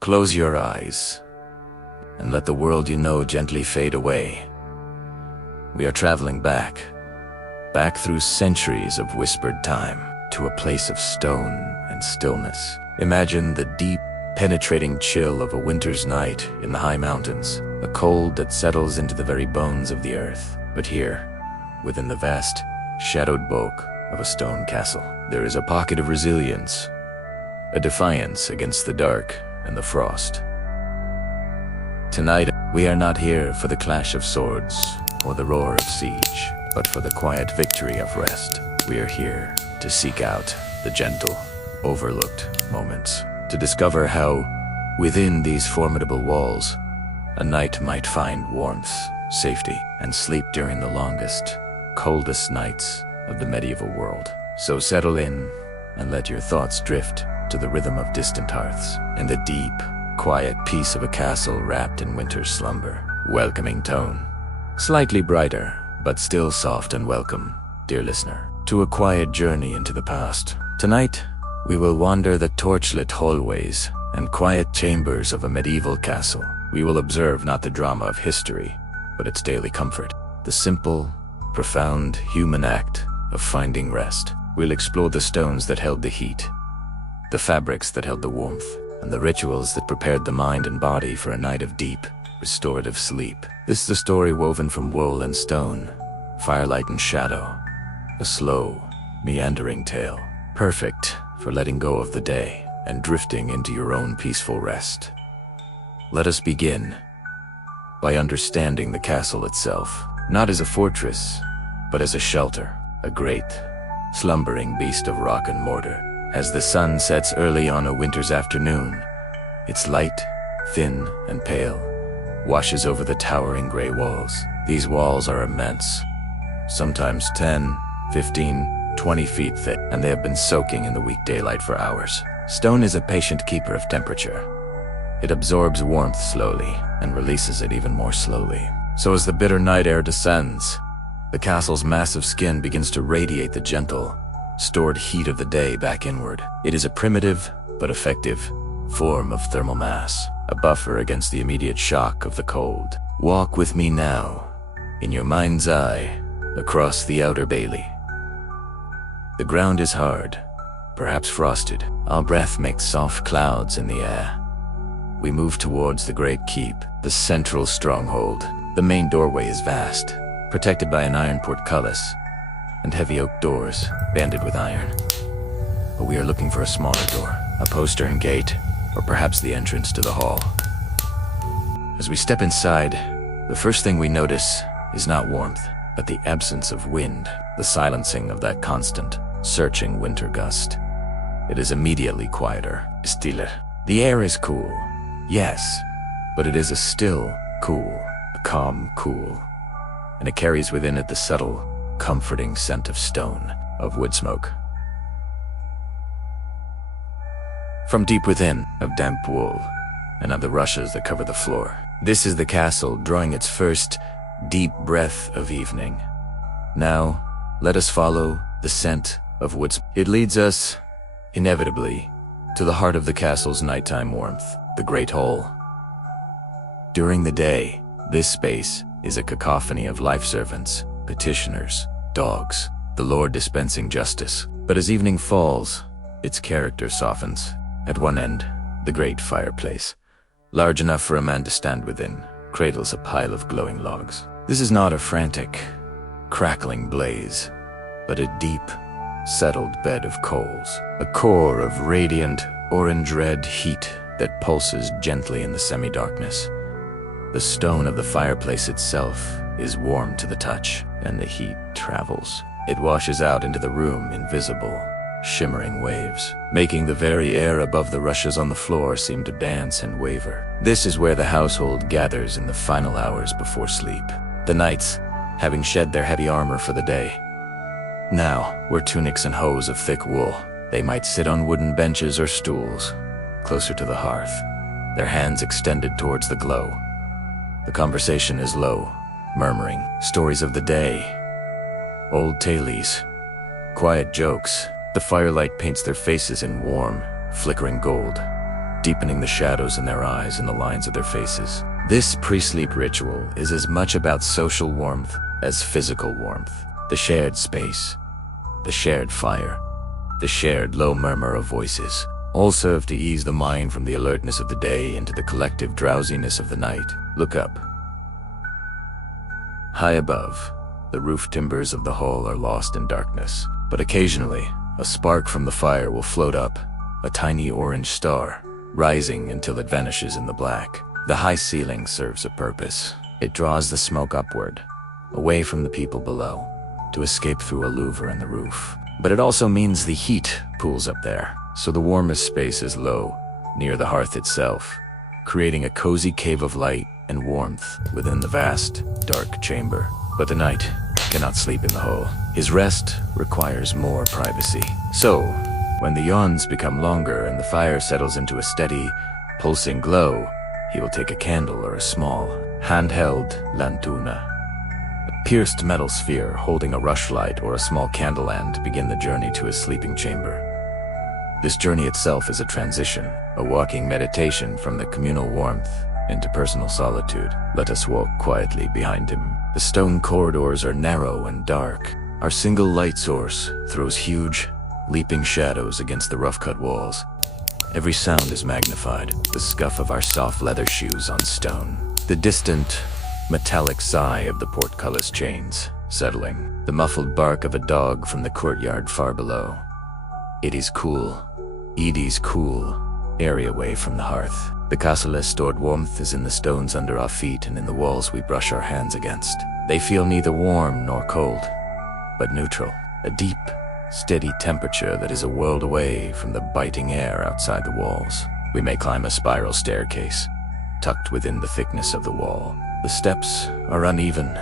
Close your eyes and let the world you know gently fade away. We are traveling back through centuries of whispered time to a place of stone and stillness. Imagine the deep, penetrating chill of a winter's night in the high mountains, a cold that settles into the very bones of the earth. But here, within the vast, shadowed bulk of a stone castle, there is a pocket of resilience, a defiance against the dark and the frost. Tonight, we are not here for the clash of swords or the roar of siege, but for the quiet victory of rest. We are here to seek out the gentle, overlooked moments, to discover how, within these formidable walls, a knight might find warmth, safety, and sleep during the longest, coldest nights of the medieval world. So settle in and let your thoughts drift to the rhythm of distant hearths and the deep, quiet peace of a castle wrapped in winter's slumber. Welcoming tone, slightly brighter, but still soft and welcome, dear listener, to a quiet journey into the past. Tonight, we will wander the torchlit hallways and quiet chambers of a medieval castle. We will observe not the drama of history, but its daily comfort, the simple, profound human act of finding rest. We'll explore the stones that held the heat, the fabrics that held the warmth, and the rituals that prepared the mind and body for a night of deep, restorative sleep. This is a story woven from wool and stone, firelight and shadow, a slow, meandering tale, perfect for letting go of the day and drifting into your own peaceful rest. Let us begin by understanding the castle itself, not as a fortress, but as a shelter, a great, slumbering beast of rock and mortar. As the sun sets early on a winter's afternoon, its light, thin and pale, washes over the towering gray walls. These walls are immense, sometimes 10, 15, 20 feet thick, and they have been soaking in the weak daylight for hours. Stone is a patient keeper of temperature. It absorbs warmth slowly and releases it even more slowly. So as the bitter night air descends, the castle's massive skin begins to radiate the gentle, stored heat of the day back inward. It is a primitive, but effective, form of thermal mass, a buffer against the immediate shock of the cold. Walk with me now, in your mind's eye, across the outer bailey. The ground is hard, perhaps frosted. Our breath makes soft clouds in the air. We move towards the great keep, the central stronghold. The main doorway is vast, protected by an iron portcullis and heavy oak doors banded with iron. But we are looking for a smaller door, a postern gate, or perhaps the entrance to the hall. As we step inside, the first thing we notice is not warmth, but the absence of wind, the silencing of that constant, searching winter gust. It is immediately quieter, stiller. The air is cool, yes, but it is a still cool, a calm cool, and it carries within it the subtle, comforting scent of stone, of wood smoke. From deep within, of damp wool, and of the rushes that cover the floor. This is the castle drawing its first deep breath of evening. Now, let us follow the scent of wood. It leads us, inevitably, to the heart of the castle's nighttime warmth, the Great Hall. During the day, this space is a cacophony of life servants, petitioners, dogs, the Lord dispensing justice. But as evening falls, its character softens. At one end, the great fireplace, large enough for a man to stand within, cradles a pile of glowing logs. This is not a frantic, crackling blaze, but a deep, settled bed of coals, a core of radiant, orange-red heat that pulses gently in the semi-darkness. The stone of the fireplace itself is warm to the touch, and the heat travels. It washes out into the room in visible, shimmering waves, making the very air above the rushes on the floor seem to dance and waver. This is where the household gathers in the final hours before sleep. The knights, having shed their heavy armor for the day, now wear tunics and hose of thick wool. They might sit on wooden benches or stools, closer to the hearth, their hands extended towards the glow. The conversation is low, murmuring, stories of the day, old tales, quiet jokes. The firelight paints their faces in warm, flickering gold, deepening the shadows in their eyes and the lines of their faces. This pre-sleep ritual is as much about social warmth as physical warmth. The shared space, the shared fire, the shared low murmur of voices all serve to ease the mind from the alertness of the day into the collective drowsiness of the night. Look up. High above, the roof timbers of the hall are lost in darkness, but occasionally, a spark from the fire will float up, a tiny orange star, rising until it vanishes in the black. The high ceiling serves a purpose. It draws the smoke upward, away from the people below, to escape through a louver in the roof. But it also means the heat pools up there, so the warmest space is low, near the hearth itself, creating a cozy cave of light and warmth within the vast, dark chamber. But the knight cannot sleep in the hall. His rest requires more privacy. So, when the yawns become longer and the fire settles into a steady, pulsing glow, he will take a candle or a small, handheld lantuna, a pierced metal sphere holding a rushlight or a small candle end to begin the journey to his sleeping chamber. This journey itself is a transition, a walking meditation from the communal warmth into personal solitude. Let us walk quietly behind him. The stone corridors are narrow and dark. Our single light source throws huge, leaping shadows against the rough-cut walls. Every sound is magnified, the scuff of our soft leather shoes on stone, the distant, metallic sigh of the portcullis chains settling, the muffled bark of a dog from the courtyard far below. It is cool. Edie's cool, area away from the hearth. The castle's stored warmth is in the stones under our feet and in the walls we brush our hands against. They feel neither warm nor cold, but neutral. A deep, steady temperature that is a world away from the biting air outside the walls. We may climb a spiral staircase, tucked within the thickness of the wall. The steps are uneven,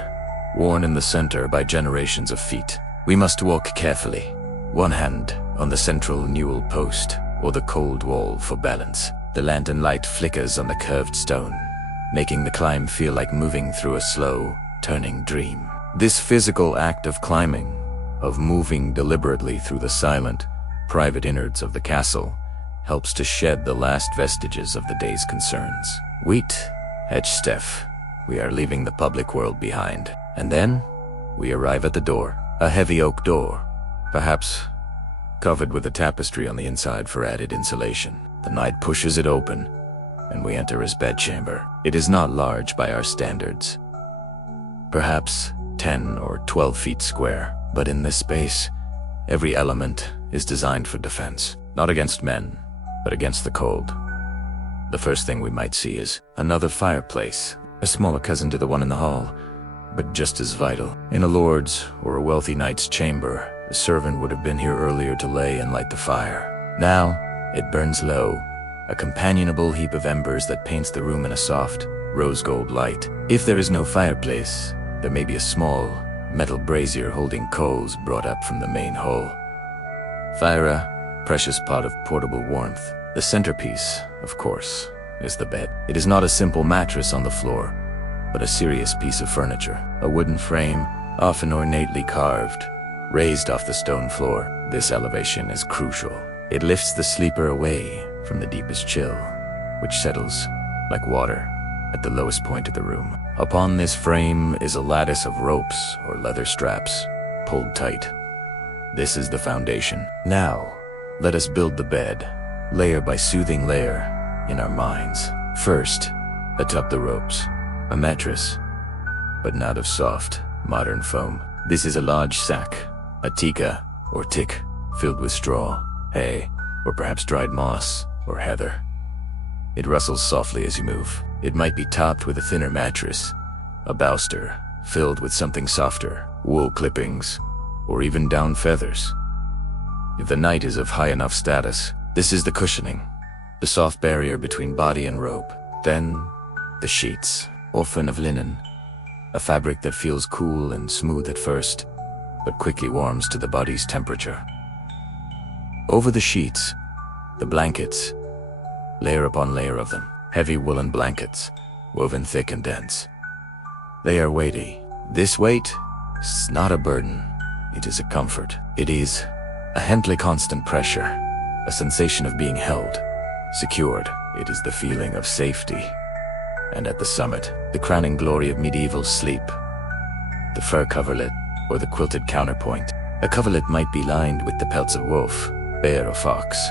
worn in the center by generations of feet. We must walk carefully, one hand on the central newel post or the cold wall for balance. The lantern light flickers on the curved stone, making the climb feel like moving through a slow, turning dream. This physical act of climbing, of moving deliberately through the silent, private innards of the castle, helps to shed the last vestiges of the day's concerns. Wait, Steph, we are leaving the public world behind. And then, we arrive at the door, a heavy oak door, perhaps covered with a tapestry on the inside for added insulation. The knight pushes it open, and we enter his bedchamber. It is not large by our standards, perhaps 10 or 12 feet square, but in this space, every element is designed for defense, not against men, but against the cold. The first thing we might see is another fireplace, a smaller cousin to the one in the hall, but just as vital. In a lord's or a wealthy knight's chamber, a servant would have been here earlier to lay and light the fire. Now, it burns low, a companionable heap of embers that paints the room in a soft, rose-gold light. If there is no fireplace, there may be a small, metal brazier holding coals brought up from the main hall. Fire, precious pot of portable warmth. The centerpiece, of course, is the bed. It is not a simple mattress on the floor, but a serious piece of furniture. A wooden frame, often ornately carved, raised off the stone floor. This elevation is crucial. It lifts the sleeper away from the deepest chill, which settles like water at the lowest point of the room. Upon this frame is a lattice of ropes or leather straps, pulled tight. This is the foundation. Now, let us build the bed, layer by soothing layer, in our minds. First, atop the ropes, a mattress, but not of soft, modern foam. This is a large sack, a tika, or tick, filled with straw, hay, or perhaps dried moss, or heather. It rustles softly as you move. It might be topped with a thinner mattress, a bolster, filled with something softer, wool clippings, or even down feathers. If the knight is of high enough status, this is the cushioning, the soft barrier between body and robe. Then, the sheets, often of linen, a fabric that feels cool and smooth at first, but quickly warms to the body's temperature. Over the sheets, the blankets, layer upon layer of them, heavy woolen blankets, woven thick and dense. They are weighty. This weight is not a burden, it is a comfort. It is a gently constant pressure, a sensation of being held, secured. it is the feeling of safety. And at the summit, the crowning glory of medieval sleep, the fur coverlet, or the quilted counterpoint. A coverlet might be lined with the pelts of wolf, bear, or fox,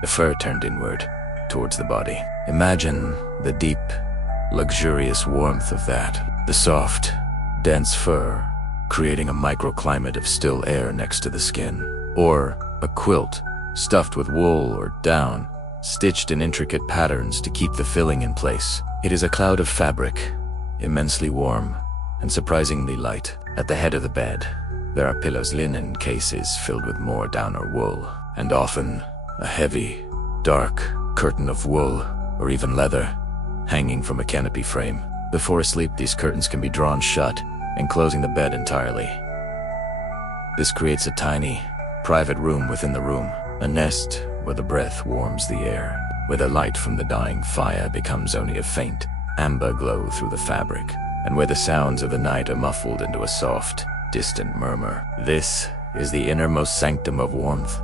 the fur turned inward, towards the body. Imagine the deep, luxurious warmth of that, the soft, dense fur, creating a microclimate of still air next to the skin. Or a quilt, stuffed with wool or down, stitched in intricate patterns to keep the filling in place. It is a cloud of fabric, immensely warm and surprisingly light. At the head of the bed, there are pillows, linen cases filled with more down or wool, and often a heavy, dark curtain of wool or even leather hanging from a canopy frame. Before sleep, these curtains can be drawn shut, enclosing the bed entirely. This creates a tiny, private room within the room, a nest where the breath warms the air, where the light from the dying fire becomes only a faint, amber glow through the fabric, and where the sounds of the night are muffled into a soft, distant murmur. This is the innermost sanctum of warmth.